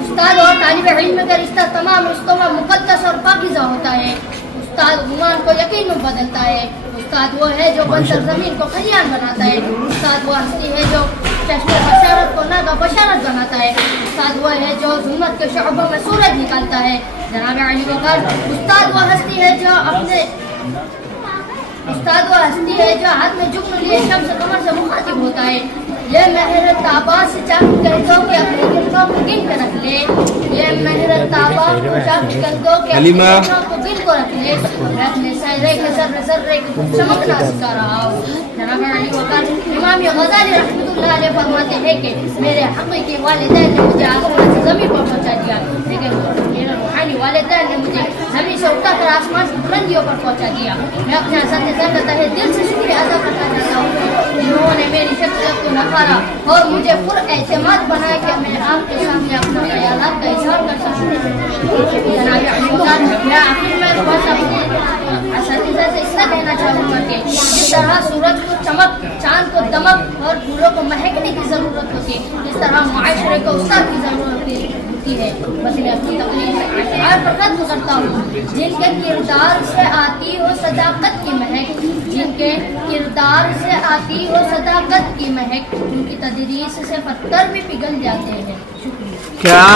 استاد اور طالب علم کا رشتہ تمام رشتوں میں مقدس اور پاکیزہ ہوتا ہے. استاد ایمان کو یقین میں بدلتا ہے. استاد وہ ہے جو بنجر زمین کو کھلیان بناتا ہے. استاد وہ ہستی ہے جو چشم بشارت کو ناگہ بشارت بناتا ہے. استاد وہ ہے جو ظلمت کے شعبوں میں سورج نکالتا ہے. جناب علی وقار استاد وہ ہستی ہے جو ہاتھ میں جگن لیے شمس قمر سے مخاطب ہوتا ہے. یہ مہر تابا سے چاہت کر دو کہ اپنے گردوں کو گن کے رکھ لے. یہ مہر تابا کو چاہت کر دو کہ اپنے گردوں کو گن کو رکھ لے. میں اپنے سہرے کے ذرے کو چمکنا سکھا رہا ہوں. جناب علی وقار امام غزالی رحمۃ اللہ علیہ فرماتے ہیں کہ میرے حقیقی والدین نے مجھے آسمان سے زمین پر پہنچا دیا، لیکن میرے روحانی والدین نے مجھے زمین سے اٹھا کر آسمان کی بلندیوں پر پہنچا دیا. میں اپنے اساتذہ کا دل سے شکریہ ادا کرنا چاہتا ہوں جنہوں نے میری شخصیت کو نکھارا اور مجھے پر اعتماد بنایا کہ میں آپ کے سامنے اپنے خیالات کا اظہار کر سکوں. جناب علی وقار میں آخر میں بس اپنے اساتذہ سے اتنا کہنا چاہوں گا کہ جس طرح سورج کو چمک، چاند کو دمک اور پھولوں کو مہکنے کی ضرورت ہوتی ہے، اس طرح معاشرے کو استاد کی ضرورت ہوتی ہے. بس میں اپنی تقریر میں اشعار پر ختم کرتا ہوں. جن کے کردار سے آتی ہو صداقت کی مہک، جن کے کردار سے آتی ہو صداقت کی مہک، ان کی تدریس سے پتھر بھی پگھل جاتے ہیں. شکریہ. کیا